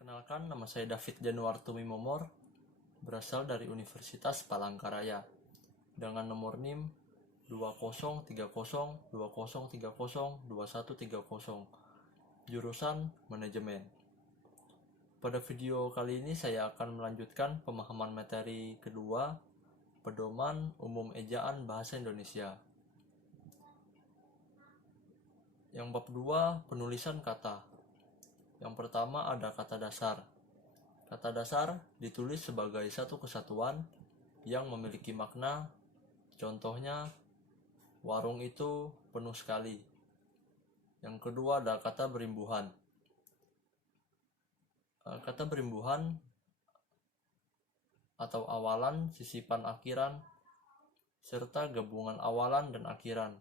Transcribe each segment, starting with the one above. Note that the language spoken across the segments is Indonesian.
Perkenalkan, nama saya David Januartumi Momor, berasal dari Universitas Palangkaraya, dengan nomor NIM 203020302130, jurusan Manajemen. Pada video kali ini saya akan melanjutkan pemahaman materi kedua, Pedoman Umum Ejaan Bahasa Indonesia. Yang bab 2, penulisan kata. Yang pertama ada kata dasar. Kata dasar ditulis sebagai satu kesatuan yang memiliki makna. Contohnya, warung itu penuh sekali. Yang kedua ada kata berimbuhan. Kata berimbuhan atau awalan, sisipan akhiran, serta gabungan awalan dan akhiran.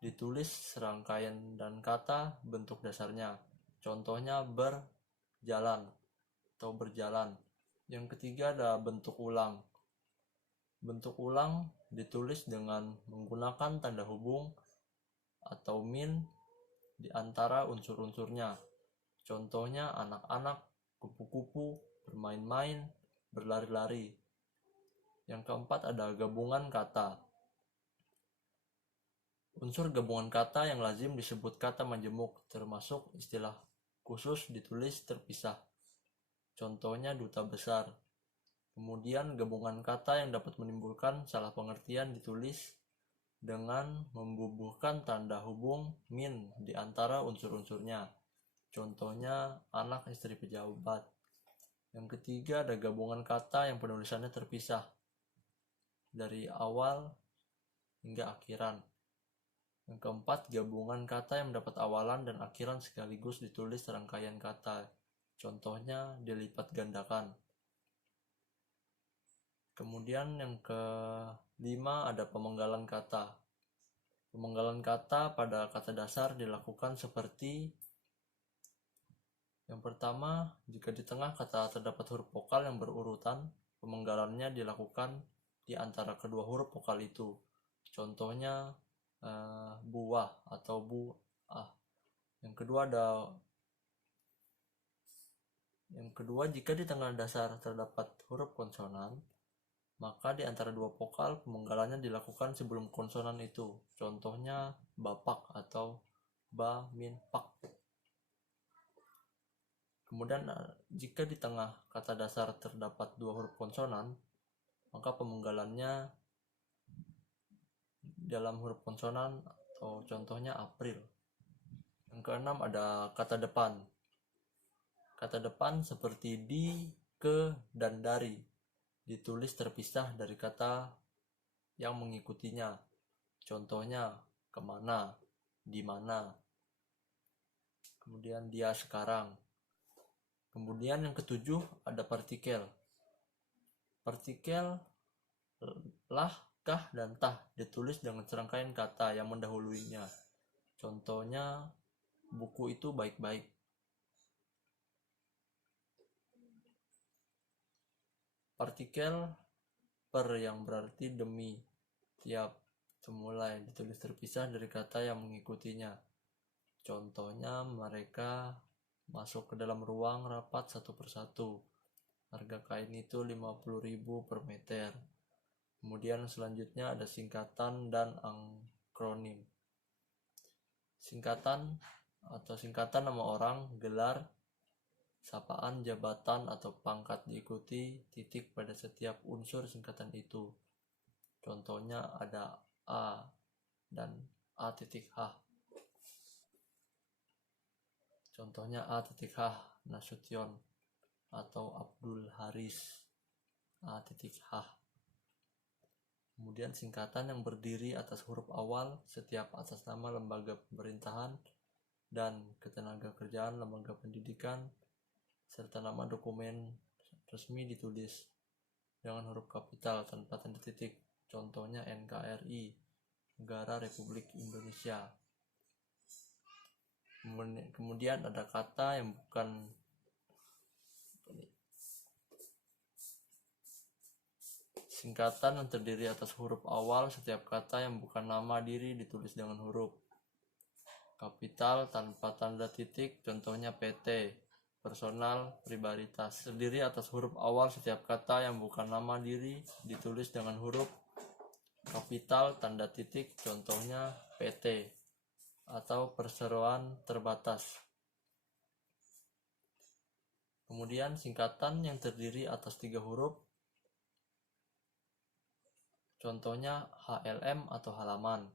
Ditulis serangkaian dan kata bentuk dasarnya. Contohnya berjalan atau berjalan. Yang ketiga ada bentuk ulang. Bentuk ulang ditulis dengan menggunakan tanda hubung atau min di antara unsur-unsurnya. Contohnya anak-anak, kupu-kupu, bermain-main, berlari-lari. Yang keempat ada gabungan kata. Unsur gabungan kata yang lazim disebut kata majemuk, termasuk istilah khusus ditulis terpisah. Contohnya duta besar. Kemudian gabungan kata yang dapat menimbulkan salah pengertian ditulis dengan membubuhkan tanda hubung min di antara unsur-unsurnya. Contohnya anak istri pejabat. Yang ketiga ada gabungan kata yang penulisannya terpisah dari awal hingga akhiran. Yang keempat, gabungan kata yang mendapat awalan dan akhiran sekaligus ditulis serangkaian kata. Contohnya dilipat gandakan. Kemudian yang kelima ada pemenggalan kata. Pemenggalan kata pada kata dasar dilakukan seperti: yang pertama, jika di tengah kata terdapat huruf vokal yang berurutan, pemenggalannya dilakukan di antara kedua huruf vokal itu. Contohnya buah atau buah. Yang kedua, jika di tengah dasar terdapat huruf konsonan, maka di antara dua vokal pemenggalannya dilakukan sebelum konsonan itu. Contohnya bapak atau ba min pak. Kemudian jika di tengah kata dasar terdapat dua huruf konsonan, maka pemenggalannya dalam huruf konsonan atau contohnya April. Yang keenam ada kata depan. Kata depan seperti di, ke, dan dari ditulis terpisah dari kata yang mengikutinya. Contohnya kemana, di mana. Kemudian dia sekarang. Kemudian yang ketujuh ada partikel. Partikel lah, kah, dan tah ditulis dengan serangkaian kata yang mendahuluinya. Contohnya buku itu baik-baik. Partikel per yang berarti demi, tiap, semulai ditulis terpisah dari kata yang mengikutinya. Contohnya mereka masuk ke dalam ruang rapat satu persatu. Harga kain itu 50.000 per meter. Kemudian selanjutnya ada singkatan dan akronim. Singkatan atau singkatan nama orang, gelar, sapaan, jabatan, atau pangkat diikuti titik pada setiap unsur singkatan itu. Contohnya ada A dan A titik H. Contohnya A titik H Nasution atau Abdul Haris A titik H. Kemudian singkatan yang berdiri atas huruf awal setiap atas nama lembaga pemerintahan dan ketenagakerjaan lembaga pendidikan serta nama dokumen resmi ditulis dengan huruf kapital tanpa tanda titik. Contohnya NKRI, Negara Republik Indonesia. Kemudian ada kata yang bukan singkatan yang terdiri atas huruf awal. Setiap kata yang bukan nama diri ditulis dengan huruf kapital tanpa tanda titik. Contohnya PT, personal, pribaditas. Terdiri atas huruf awal setiap kata yang bukan nama diri, ditulis dengan huruf kapital tanda titik, contohnya PT atau perseroan terbatas. Kemudian singkatan yang terdiri atas 3 huruf, contohnya HLM atau halaman.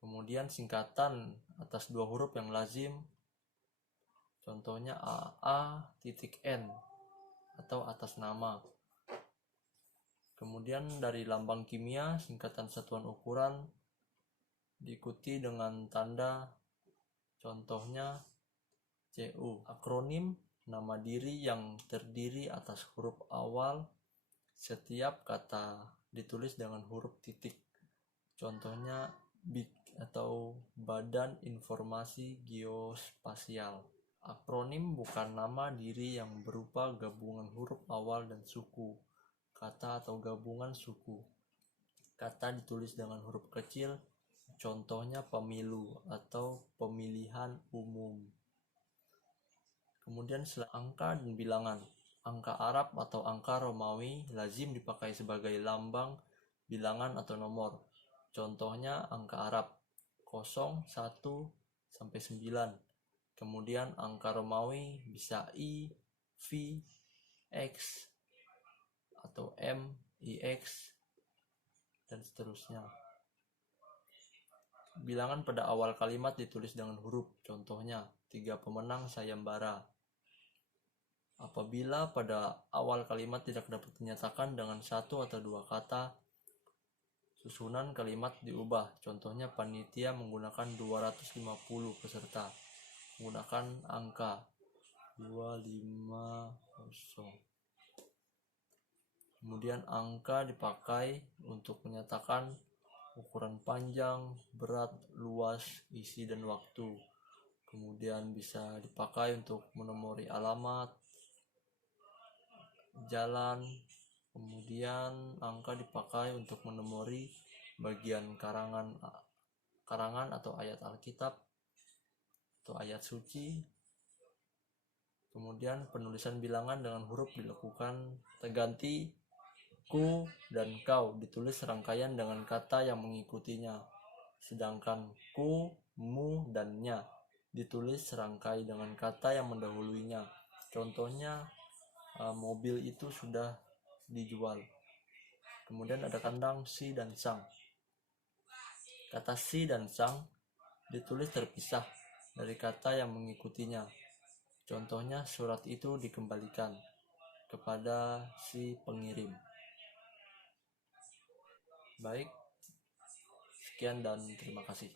Kemudian singkatan atas 2 huruf yang lazim, contohnya AA.N atau atas nama. Kemudian dari lambang kimia, singkatan satuan ukuran diikuti dengan tanda, contohnya CU. Akronim nama diri yang terdiri atas huruf awal setiap kata ditulis dengan huruf titik, contohnya BIG atau Badan Informasi Geospasial. Akronim bukan nama diri yang berupa gabungan huruf awal dan suku kata atau gabungan suku kata ditulis dengan huruf kecil, contohnya pemilu atau pemilihan umum. Kemudian angka dan bilangan. Angka Arab atau angka Romawi lazim dipakai sebagai lambang bilangan atau nomor. Contohnya angka Arab 0, 1, sampai 9. Kemudian angka Romawi bisa I, V, X, atau M, IX, dan seterusnya. Bilangan pada awal kalimat ditulis dengan huruf, contohnya 3 pemenang sayembara. Apabila pada awal kalimat tidak dapat dinyatakan dengan 1 atau 2 kata, susunan kalimat diubah, contohnya panitia menggunakan 250 peserta, menggunakan angka 250. Kemudian angka dipakai untuk menyatakan ukuran panjang, berat, luas, isi, dan waktu. Kemudian bisa dipakai untuk menomori alamat, jalan. Kemudian angka dipakai untuk menomori bagian karangan atau ayat Alkitab atau ayat suci. Kemudian penulisan bilangan dengan huruf dilakukan terganti ku dan kau ditulis serangkaian dengan kata yang mengikutinya, sedangkan ku, mu, dan nya ditulis serangkai dengan kata yang mendahuluinya. Contohnya mobil itu sudah dijual. Kemudian ada kandang si dan sang. Kata si dan sang ditulis terpisah dari kata yang mengikutinya. Contohnya surat itu dikembalikan kepada si pengirim. Baik, sekian dan terima kasih.